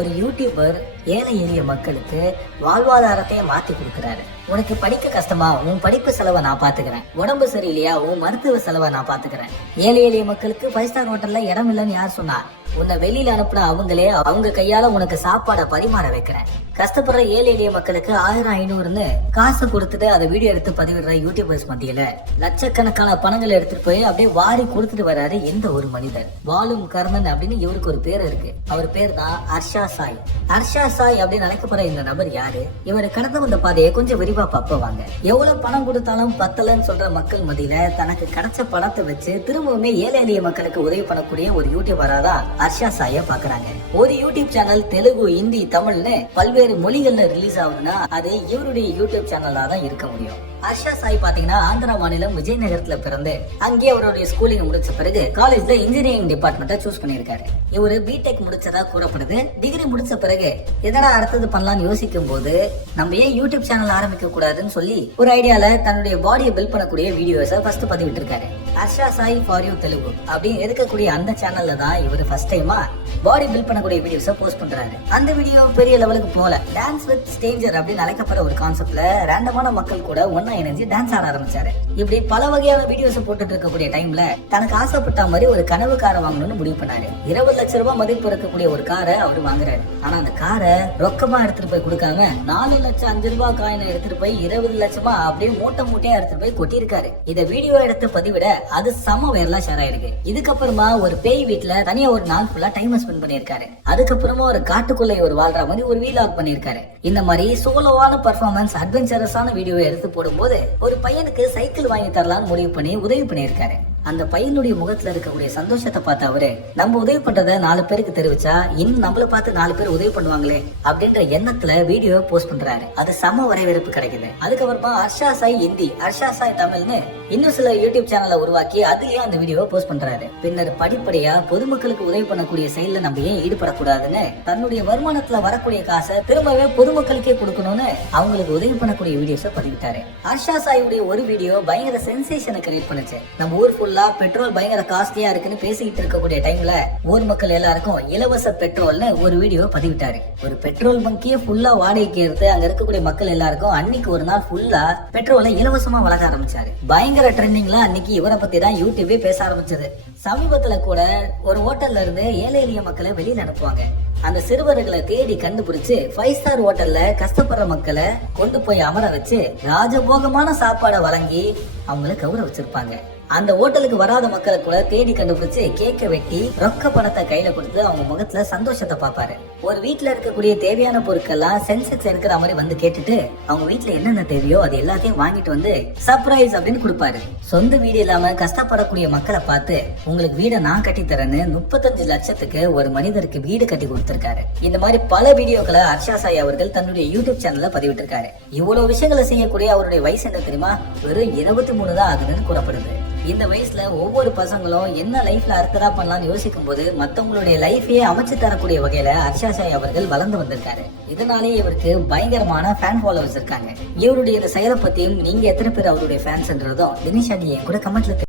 ஒரு யூடியூபர் ஏழை எளிய மக்களுக்கு வாழ்வாதாரத்தையே மாத்தி கொடுக்கறாரு. உனக்கு படிக்க கஷ்டமா, உன் படிப்பு செலவை நான் பாத்துக்கிறேன். உடம்பு சரியில்லையா, உன் மருத்துவ செலவை நான் பாத்துக்கிறேன். ஏழை எளிய மக்களுக்கு 5 ஸ்டார் ஹோட்டல்ல இடம் இல்லைன்னு யார் சொன்னா? உன்னை வெளியில அனுப்புன அவங்களே அவங்க கையால உனக்கு சாப்பாட பரிமாற வைக்கிறேன். கஷ்டப்படுற ஏழை எளிய மக்களுக்கு 1000-500ன்னு காசு கொடுத்துட்டு அதை வீடியோ எடுத்து பதிவிடுற யூடியூபர்ஸ் மத்தியில லட்சக்கணக்கான பணங்களை எடுத்துட்டு போய் அப்படியே வாரி கொடுத்துட்டு வர்றாரு இந்த ஒரு மனிதர். வாழும் கர்ணன் அப்படின்னு இவருக்கு ஒரு பேர் இருக்கு. அவர் பேர் தான் ஹர்ஷா சாய். ஹர்ஷா சாய் அப்படின்னு அழைக்கப்படுற இந்த நபர் யாரு? இவர் கடந்து வந்த பாதையை கொஞ்சம் விரிவா பார்ப்பவாங்க. எவ்வளவு பணம் கொடுத்தாலும் பத்தலன்னு சொல்ற மக்கள் மத்தியில தனக்கு கிடைச்ச பணத்தை வச்சு திரும்பவுமே ஏழை எளிய மக்களுக்கு உதவி பண்ணக்கூடிய ஒரு யூடியூபரா தான் ஹர்ஷா சாய பாக்குறாங்க. ஒரு யூடியூப் சேனல் தெலுங்கு, ஹிந்தி, தமிழ்னு பல்வேறு மொழிகள்ல ரிலீஸ் ஆகுதுன்னா அது இவருடைய யூடியூப் சேனலா தான் இருக்க முடியும். ஹர்ஷா சாய் பாத்தீங்கன்னா ஆந்திரா மாநிலம் விஜயநகரத்துல பிறந்து அங்கேயே அவருடைய ஸ்கூலிங் முடிச்ச பிறகு காலேஜ்ல இன்ஜினியரிங் டிபார்ட்மெண்ட்டை சூஸ் பண்ணிருக்காரு. இவரு பிடெக் முடிச்சதா கூறப்படுது. டிகிரி முடிச்ச பிறகு எதனா அடுத்தது பண்ணலாம்னு யோசிக்கும் போது நம்ம ஏன் யூடியூப் சேனல் ஆரம்பிக்க கூடாதுன்னு சொல்லி ஒரு ஐடியால தன்னுடைய பாடியை பில்ட் பண்ணக்கூடிய வீடியோஸை ஃபர்ஸ்ட் பதிவிட்டு இருக்காரு. ஹர்ஷா சாய் ஃபார் யூ தெலுங்கு அப்படின்னு இருக்கக்கூடிய அந்த சேனல்ல தான் இவர் ஃபர்ஸ்ட் டைமா பாடி பில்ட் பண்ணக்கூடிய வீடியோஸை போஸ்ட் பண்றாரு. அந்த வீடியோ பெரிய லெவலுக்கு போல டான்ஸ் வித் ஸ்ட்ரேஞ்சர் அப்படின்னு அழைக்கப்படுற ஒரு கான்செப்ட்ல ரேண்டமான மக்கள் கூட ஒன்னா இணைஞ்சு டான்ஸ் ஆட ஆரம்பிச்சாரு. இப்படி பல வகையான வீடியோஸ் போட்டுட்டு இருக்கக்கூடிய டைம்ல தனக்கு ஆசைப்பட்ட மாதிரி ஒரு கனவு காரை வாங்கணும்னு முடிவு பண்ணாரு. 20 லட்சம் ரூபாய் மதிப்பு இருக்கக்கூடிய ஒரு காரை அவர் வாங்குறாரு. ஆனா அந்த காரை ரொக்கமா எடுத்துட்டு போய் கொடுக்காம 4 லட்சம் 5 ரூபாய் காயினை எடுத்துட்டு போய் 20 லட்சமா அப்படியே மூட்டையா எடுத்துட்டு போய் கொட்டிருக்காரு. இத வீடியோ எடுத்து பதிவிட அது சம வைரலா ஷேர் ஆயிருக்கு. இதுக்கப்புறமா ஒரு பேய் வீட்டுல தனியா ஒரு நாள் ஃபுல்லா டைம் ஸ்பெண்ட் பண்ணிருக்காரு. அதுக்கப்புறமா ஒரு காட்டுக்குள்ள ஒரு வாழ்ற மாதிரி ஒரு வீலாக் பண்ணிருக்காரு. இந்த மாதிரி சோலோவான பர்ஃபார்மன்ஸ் அட்வென்ச்சரஸான வீடியோ எடுத்து போடும்போது ஒரு பையனுக்கு சைக்கிள் வாங்கி தரலாம்னு முடிவு பண்ணி உதவி பண்ணியிருக்காரு. அந்த பையனுடைய முகத்துல இருக்கக்கூடிய சந்தோஷத்தை பார்த்து அவரு நம்ம உதவி பண்றத 4 பேருக்கு தெரிவிச்சா இன்னும் நம்மள பார்த்து 4 பேர் உதவி பண்ணுவாங்களே அப்படின்ற எண்ணத்துல வீடியோ போஸ்ட் பண்றாரு. அது சம வரவேற்பு கிடைக்குது. அதுக்கப்புறமா ஹர்ஷா சாய் ஹிந்தி, ஹர்ஷா சாய் தமிழ்னு இன்னும் சில யூடியூப் சேனலை உருவாக்கி அதுலயும் அந்த வீடியோவை போஸ்ட் பண்றாரு. பின்னர் படிப்படியா பொதுமக்களுக்கு உதவி பண்ணக்கூடிய செயல்ல நம்ம ஏன் ஈடுபடக்கூடாதுன்னு தன்னுடைய வருமானத்துல வரக்கூடிய காசை திரும்பவே பொதுமக்களுக்கே கொடுக்கணும்னு அவங்களுக்கு உதவி பண்ணக்கூடிய வீடியோஸை பதிவிட்டாரு. ஹர்ஷா சாயுடைய ஒரு வீடியோ பயங்கர சென்சேஷனை கிரியேட் பண்ணுச்சு. நம்ம ஊர் பெட்ரோல் பயங்கர காஸ்ட்லியா இருக்குன்னு பேசிக்கிட்டு இருக்கக்கூடிய டைம்ல ஊர் மக்கள் எல்லாருக்கும் இலவச பெட்ரோல்னு ஒரு வீடியோ பதிவிட்டாரு. ஒரு பெட்ரோல் பங்கியே ஃபுல்லா வாடகைக்கு எடுத்து அங்க இருக்கக்கூடிய மக்கள் எல்லாருக்கும் அன்னைக்கு ஒரு நாள் ஃபுல்லா பெட்ரோலை இலவசமா வழங்க ஆரம்பிச்சாரு. பயங்கர ட்ரெண்டிங்ல அன்னைக்கு இவரை பத்தி தான் யூடியூபே பேச ஆரம்பிச்சது. சமீபத்துல கூட ஒரு ஹோட்டல்ல இருந்து ஏழை எளிய மக்களை வெளியில அனுப்புவாங்க. அந்த சிறுவர்களை தேடி கண்டுபிடிச்சு 5 ஸ்டார் ஹோட்டல்ல கஷ்டப்படுற மக்களை கொண்டு போய் அமர வச்சு ராஜபோகமான சாப்பாடை வழங்கி அவங்களை கௌரவிச்சிருப்பாங்க. அந்த ஹோட்டலுக்கு வராத மக்களை கூட தேடி கண்டுபிடிச்சு கேக்க வெட்டி ரொக்க பணத்தை கையில கொடுத்து அவங்க முகத்துல சந்தோஷத்தை பார்ப்பாரு. ஒரு வீட்டுல இருக்கக்கூடிய தேவையான பொருட்கள்லாம் சென்செக்ஸ் எடுக்கிற மாதிரி வந்து கேட்டுட்டு அவங்க வீட்டுல என்னென்ன தேவையோ அது எல்லாத்தையும் வாங்கிட்டு வந்து சர்ப்ரைஸ் அப்படின்னு கொடுப்பாரு. சொந்த வீடு இல்லாம கஷ்டப்படக்கூடிய மக்களை பார்த்து உங்களுக்கு வீடை நான் கட்டி தரேன்னு 35 லட்சத்துக்கு ஒரு மனிதருக்கு வீடு கட்டி கொடுத்திருக்காரு. இந்த மாதிரி பல வீடியோக்களை ஹர்ஷா சாய் அவர்கள் தன்னுடைய யூடியூப் சேனல்ல பதிவிட்டு இருக்காரு. இவ்வளவு விஷயங்களை செய்யக்கூடிய அவருடைய வயசு என்ன தெரியுமா? வெறும் 23 தான் ஆகுதுன்னு கூறப்படுது. இந்த வயசுல ஒவ்வொரு பசங்களும் என்ன லைஃப்ல அடுத்ததா பண்ணலாம்னு யோசிக்கும் போது மத்தவங்களுடைய லைஃபையே அமைச்சு தரக்கூடிய வகையில ஹர்ஷா சாய் அவர்கள் வளர்ந்து வந்திருக்காரு. இதனாலே இவருக்கு பயங்கரமான ஃபேன் ஃபாலோவர்ஸ் இருக்காங்க. இவருடைய இந்த செயலை பத்தியும் நீங்க எத்தனை பேர் அவருடைய ஃபேன்ஸ்ன்றதும் தினேஷ் அடி கூட கமெண்ட்ல